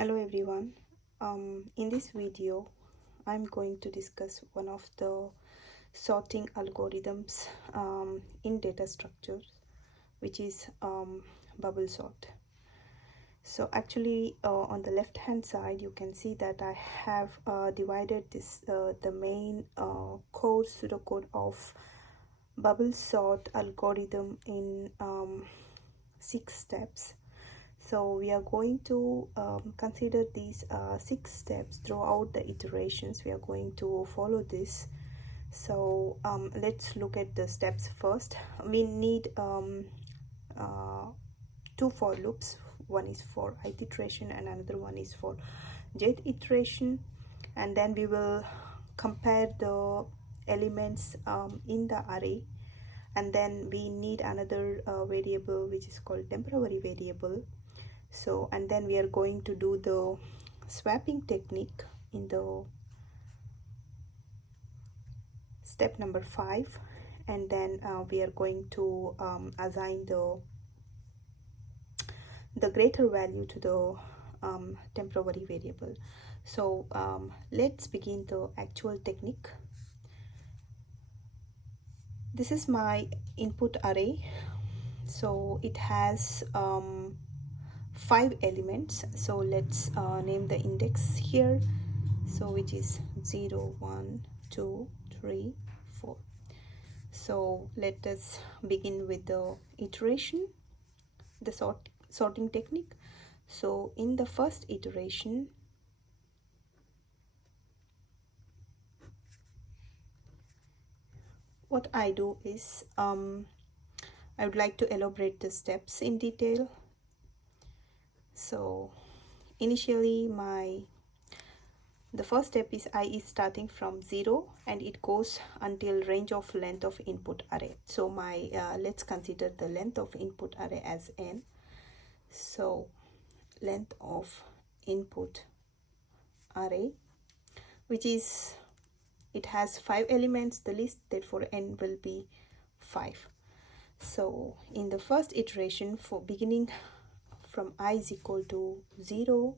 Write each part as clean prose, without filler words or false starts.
Hello everyone. In this video I'm going to discuss one of the sorting algorithms in data structures, which is bubble sort. So actually on the left hand side you can see that I have divided this the main core pseudocode of bubble sort algorithm in 6 steps. So we are going to consider these 6 steps throughout the iterations. We are going to follow this. So let's look at the steps first. We need 2 for loops. One is for ith iteration and another one is for jth iteration, and then we will compare the elements in the array, and then we need another variable which is called temporary variable. So and then we are going to do the swapping technique in the step number 5, and then we are going to assign the greater value to the temporary variable. So let's begin the actual technique. This is my input array. So it has 5 elements. So let's name the index here, so which is 0 1 2 3 4. So let us begin with the iteration, the sorting technique. So in the first iteration, what I do is I would like to elaborate the steps in detail. So initially the first step is I is starting from 0 and it goes until range of length of input array. So my let's consider the length of input array as n. So length of input array, which is, it has 5 elements, the list, therefore n will be 5. So in the first iteration, for beginning from I is equal to 0,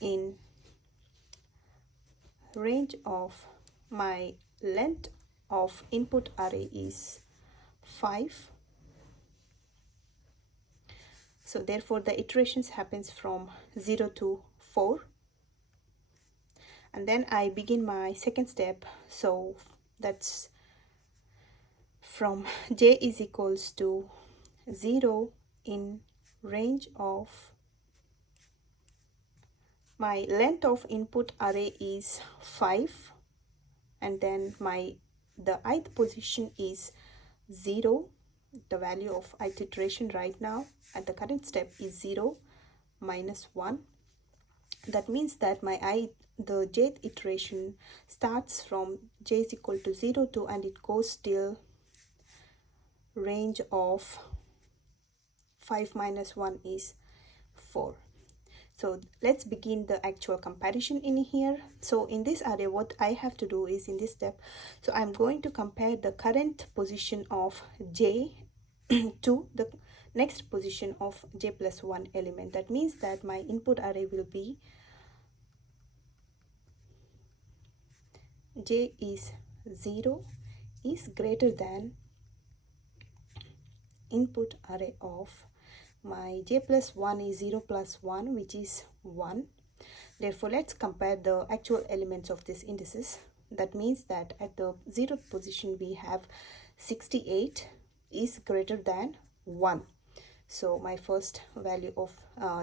in range of my length of input array is 5. So therefore the iterations happens from 0 to 4, and then I begin my second step. So that's from j is equals to 0 in range of my length of input array is 5, and then the ith position is 0. The value of ith iteration right now at the current step is 0 minus 1. That means that the jth iteration starts from j is equal to 0 to, and it goes till range of 5 minus 1 is 4. So let's begin the actual comparison in here. So in this array, what I have to do is, in this step, so I'm going to compare the current position of j to the next position of j plus 1 element. That means that my input array will be j is 0 is greater than input array of my j plus 1 is 0 plus 1, which is 1. Therefore let's compare the actual elements of this indices. That means that at the 0th position we have 68 is greater than 1. So my first value of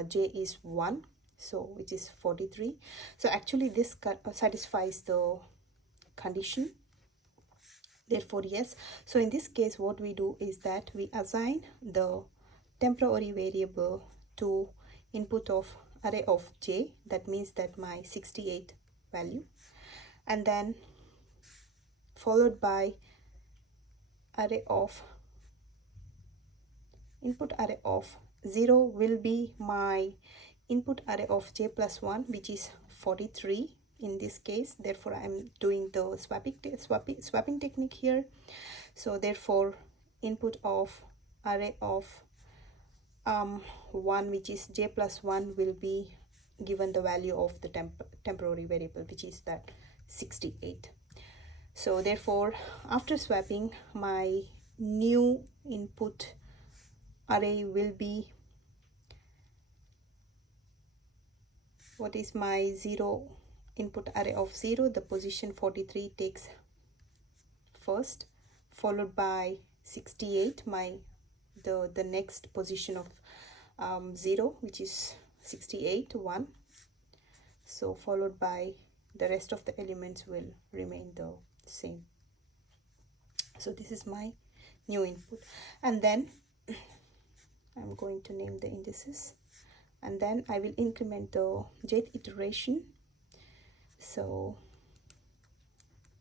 j is 1, so which is 43. So actually this satisfies the condition, therefore yes. So in this case what we do is that we assign the temporary variable to input of array of j, that means that my 68 value, and then followed by array of input array of 0 will be my input array of j plus 1, which is 43 in this case. Therefore I'm doing the swapping technique here. So therefore input of array of 1, which is j plus 1, will be given the value of the temporary variable, which is that 68. So therefore, after swapping, my new input array will be, what is my 0 input array of 0? The position 43 takes first, followed by 68, the next position of 0, which is 68, 1. So followed by the rest of the elements will remain the same. So this is my new input, and then I'm going to name the indices, and then I will increment the jth iteration. So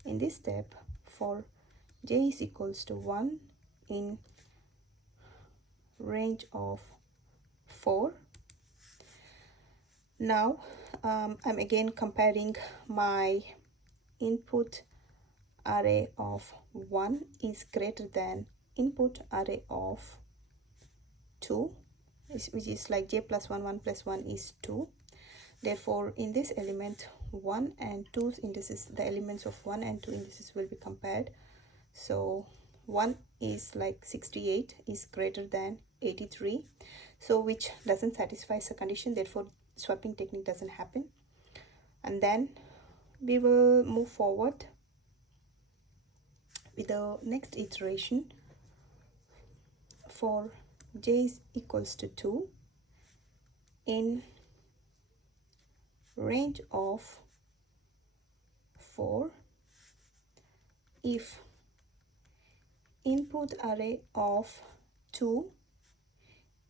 in this step, for j is equals to 1 in range of 4. Now I'm again comparing my input array of 1 is greater than input array of 2, which is like j plus 1, 1 plus 1 is 2. Therefore, in this element, 1 and 2's indices, the elements of 1 and 2 indices will be compared. So 1 is like 68 is greater than 83, so which doesn't satisfy the condition, therefore swapping technique doesn't happen. And then we will move forward with the next iteration. For j is equals to 2 in range of 4, if input array of 2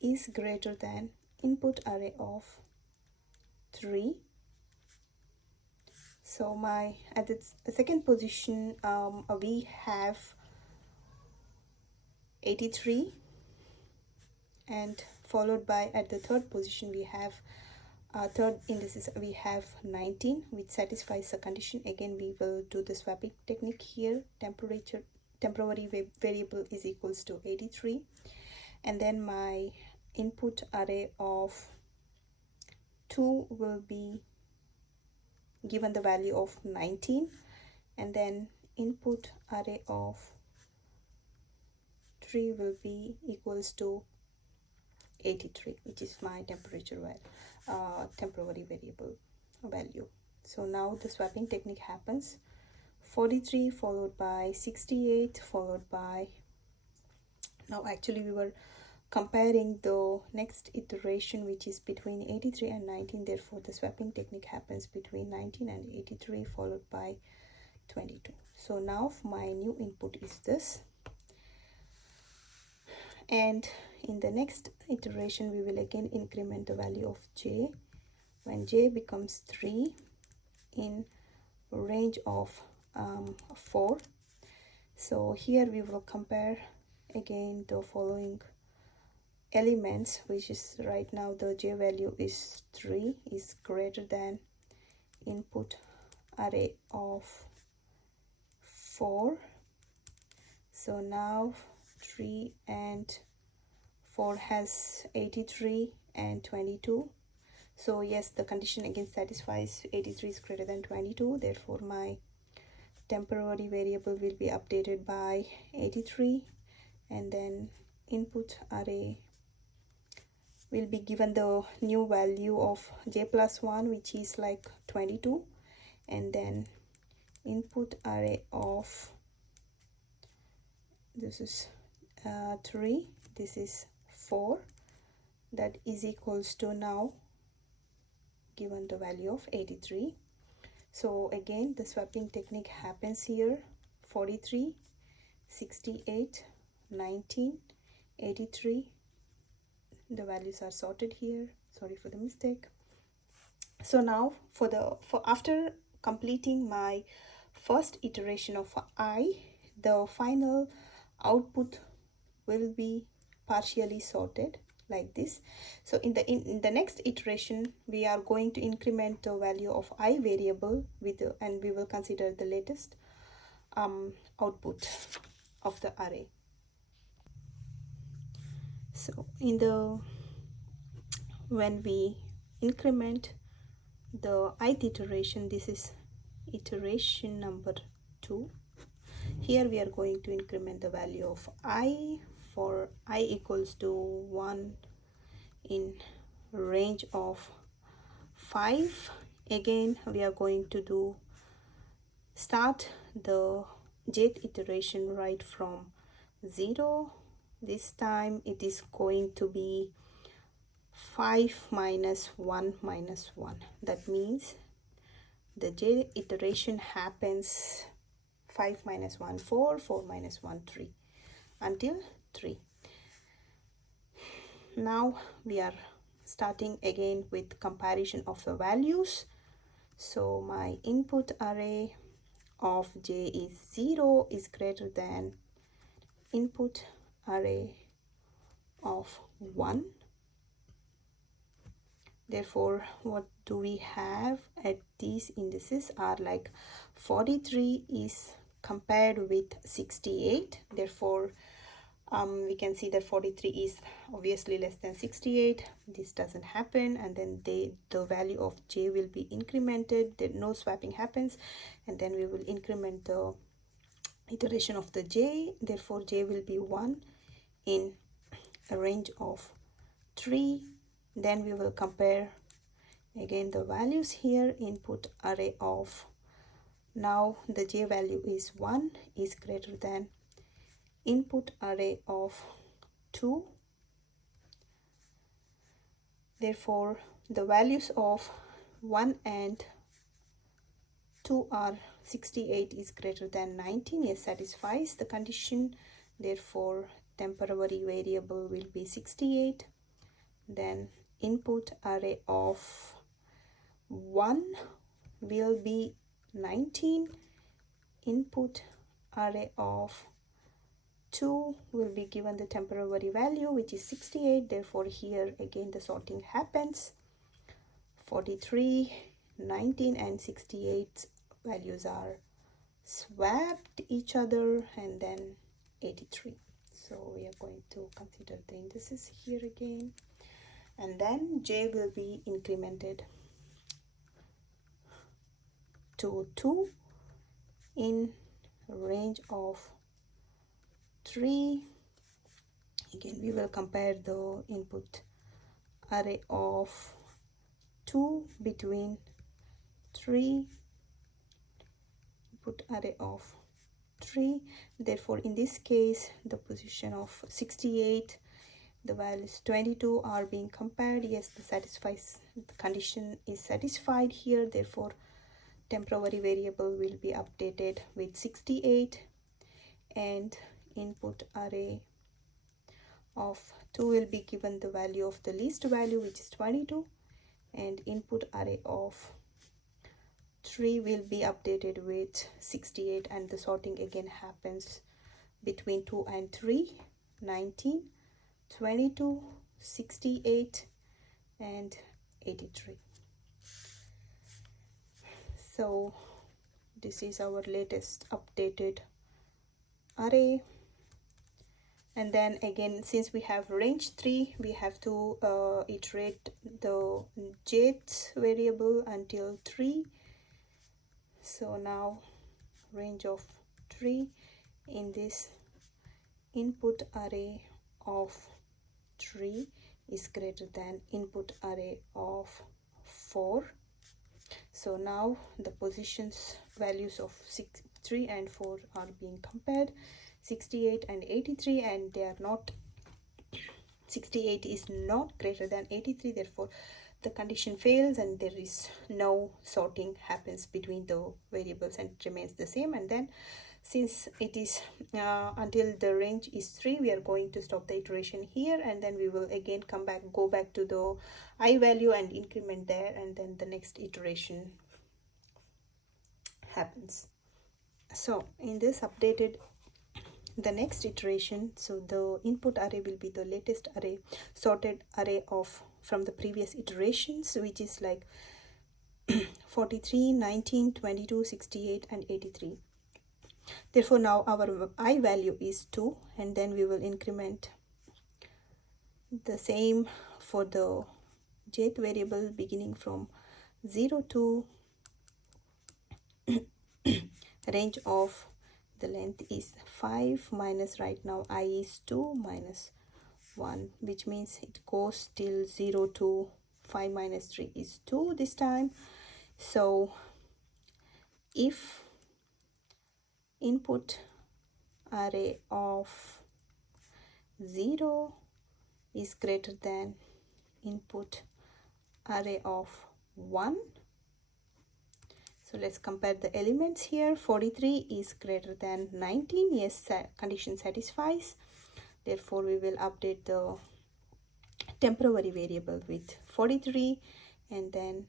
is greater than input array of 3. So my at the second position we have 83, and followed by at the third position we have third indices we have 19, which satisfies the condition. Again we will do the swapping technique here. Temporary variable is equals to 83, and then my input array of 2 will be given the value of 19, and then input array of 3 will be equals to 83, which is my temporary variable value. So now the swapping technique happens. 43 followed by 68 followed by, now actually we were comparing the next iteration, which is between 83 and 19, therefore the swapping technique happens between 19 and 83 followed by 22. So now my new input is this, and in the next iteration we will again increment the value of j when j becomes 3 in range of 4. So here we will compare again the following elements, which is right now the j value is 3 is greater than input array of 4. So now 3 and 4 has 83 and 22. So yes, the condition again satisfies, 83 is greater than 22, therefore my temporary variable will be updated by 83, and then input array will be given the new value of j plus 1, which is like 22, and then input array of, this is 3, this is 4, that is equals to now given the value of 83. So again the swapping technique happens here. 43, 68, 19, 83, the values are sorted here, sorry for the mistake. So now for after completing my first iteration of I, the final output will be partially sorted like this. So in the next iteration we are going to increment the value of I variable with and we will consider the latest output of the array. So in the when we increment the ith iteration, this is iteration number 2. Here we are going to increment the value of I for I equals to 1 in range of 5. Again we are going to start the jth iteration right from 0. This time it is going to be 5 minus 1 minus 1. That means the j iteration happens 5 minus 1 4, 4 minus 1 3 until 3. Now we are starting again with comparison of the values. So my input array of j is 0 is greater than input array of 1. Therefore, what do we have at these indices are like 43 is compared with 68. Therefore, we can see that 43 is obviously less than 68. This doesn't happen, and then the value of j will be incremented. There no swapping happens, and then we will increment the iteration of the j. Therefore, j will be 1 in a range of 3. Then we will compare again the values here. Input array of, now the j value is 1 is greater than input array of 2. Therefore, the values of 1 and 2 are 68 is greater than 19. Yes, satisfies the condition. Therefore, temporary variable will be 68. Then input array of 1 will be 19. Input array of 2 will be given the temporary value, which is 68. Therefore, here again the sorting happens. 43, 19 and 68 values are swapped each other, and then 83. So we are going to consider the indices here again, and then j will be incremented to 2 in range of 3. Again we will compare the input array of 2 between 3, input array of 3. Therefore, in this case the position of 68, the values 22 are being compared. Yes, the condition is satisfied here. Therefore, temporary variable will be updated with 68, and input array of 2 will be given the value of the least value, which is 22, and input array of 3 will be updated with 68, and the sorting again happens between 2 and 3, 19, 22, 68 and 83. So this is our latest updated array. And then again, since we have range 3, we have to iterate the jth variable until 3. So now range of 3 in this input array of 3 is greater than input array of 4. So now the positions values of 6, 3 and 4 are being compared, 68 and 83, and they are not, 68 is not greater than 83. Therefore, the condition fails and there is no sorting happens between the variables, and it remains the same. And then since it is until the range is 3, we are going to stop the iteration here, and then we will again go back to the I value and increment there, and then the next iteration happens. So in this updated, the next iteration, so the input array will be the latest array, sorted array of from the previous iterations, which is like 43, 19, 22, 68 and 83. Therefore, now our I value is 2, and then we will increment the same for the jth variable beginning from 0 to range of the length is 5 minus, right now I is 2 minus 1, which means it goes till 0 to 5 minus 3 is 2 this time. So if input array of 0 is greater than input array of 1, so let's compare the elements here. 43 is greater than 19, yes, condition satisfies. Therefore we will update the temporary variable with 43, and then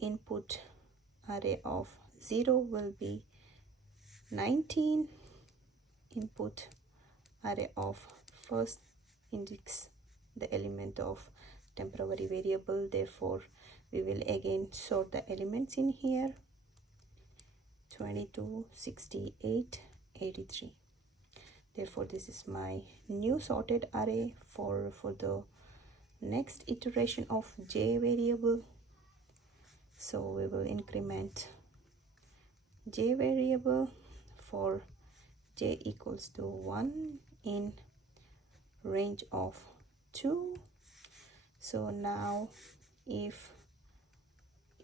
input array of 0 will be 19, input array of first index the element of temporary variable. Therefore we will again sort the elements in here, 22, 68, 83. Therefore this is my new sorted array for the next iteration of j variable. So we will increment j variable for j equals to 1 in range of 2. So now if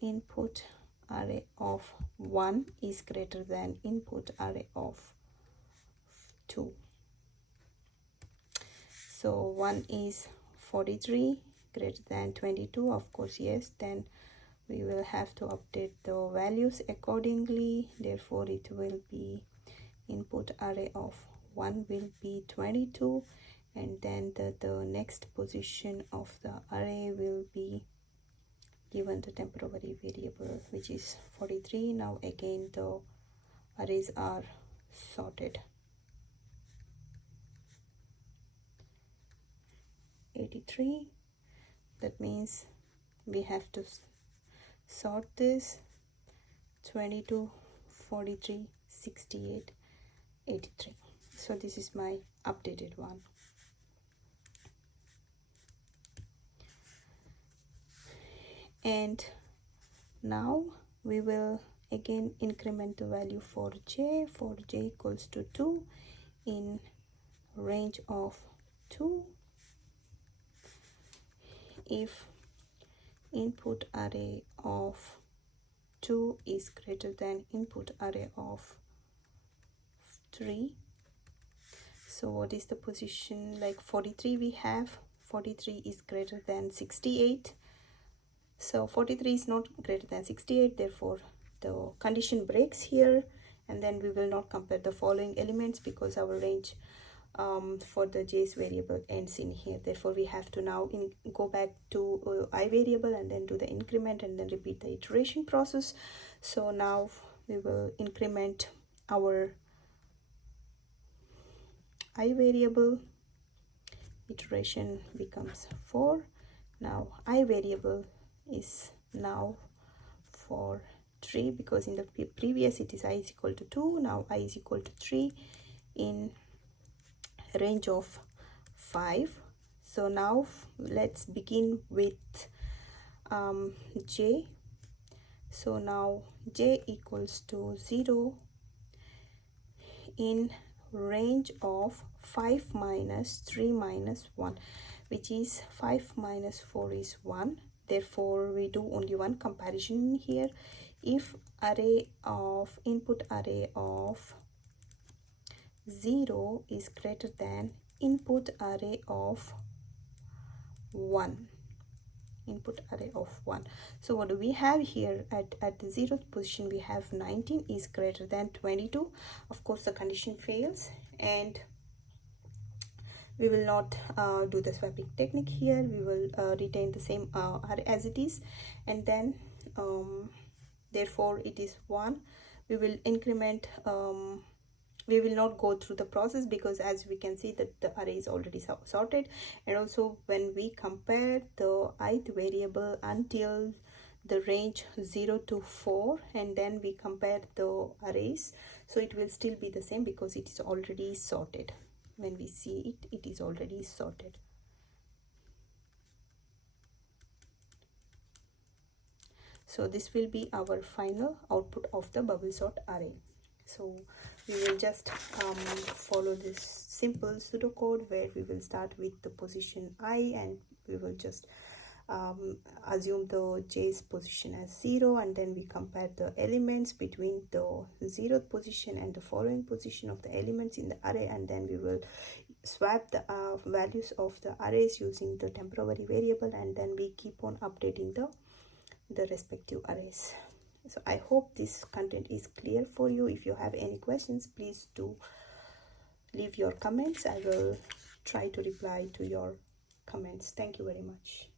input array of 1 is greater than input array of 2, so 1 is 43 greater than 22, of course yes, then we will have to update the values accordingly. Therefore it will be input array of 1 will be 22, and then the next position of the array will be given the temporary variable, which is 43. Now again the arrays are sorted. 83, that means we have to sort this 22, 43, 68, 83. So this is my updated one. And now we will again increment the value for j equals to 2 in range of 2. If input array of 2 is greater than input array of 3, so what is the position? Like 43 we have, 43 is greater than 68, so 43 is not greater than 68, therefore the condition breaks here, and then we will not compare the following elements because our range for the j's variable ends in here. Therefore we have to now go back to I variable and then do the increment and then repeat the iteration process. So now we will increment our I variable, iteration becomes 4. Now I variable is now for 3, because in the previous it is I is equal to 2, now I is equal to 3 in range of 5. So now let's begin with j. So now j equals to 0 in range of 5 minus 3 minus 1, which is 5 minus 4 is 1. Therefore we do only one comparison here. If array of input array of 0 is greater than input array of 1, input array of 1, so what do we have here? At the 0th position we have 19 is greater than 22. Of course the condition fails, and we will not do the swapping technique here. We will retain the same array as it is, and then therefore it is 1. We will increment, we will not go through the process because as we can see that the array is already sorted. And also when we compare the ith variable until the range 0 to 4 and then we compare the arrays, so it will still be the same because it is already sorted. When we see it, it is already sorted. So this will be our final output of the bubble sort array. So we will just follow this simple pseudocode where we will start with the position I, and we will just assume the j's position as 0, and then we compare the elements between the 0th position and the following position of the elements in the array, and then we will swap the values of the arrays using the temporary variable, and then we keep on updating the respective arrays. So I hope this content is clear for you. If you have any questions, please do leave your comments. I will try to reply to your comments. Thank you very much.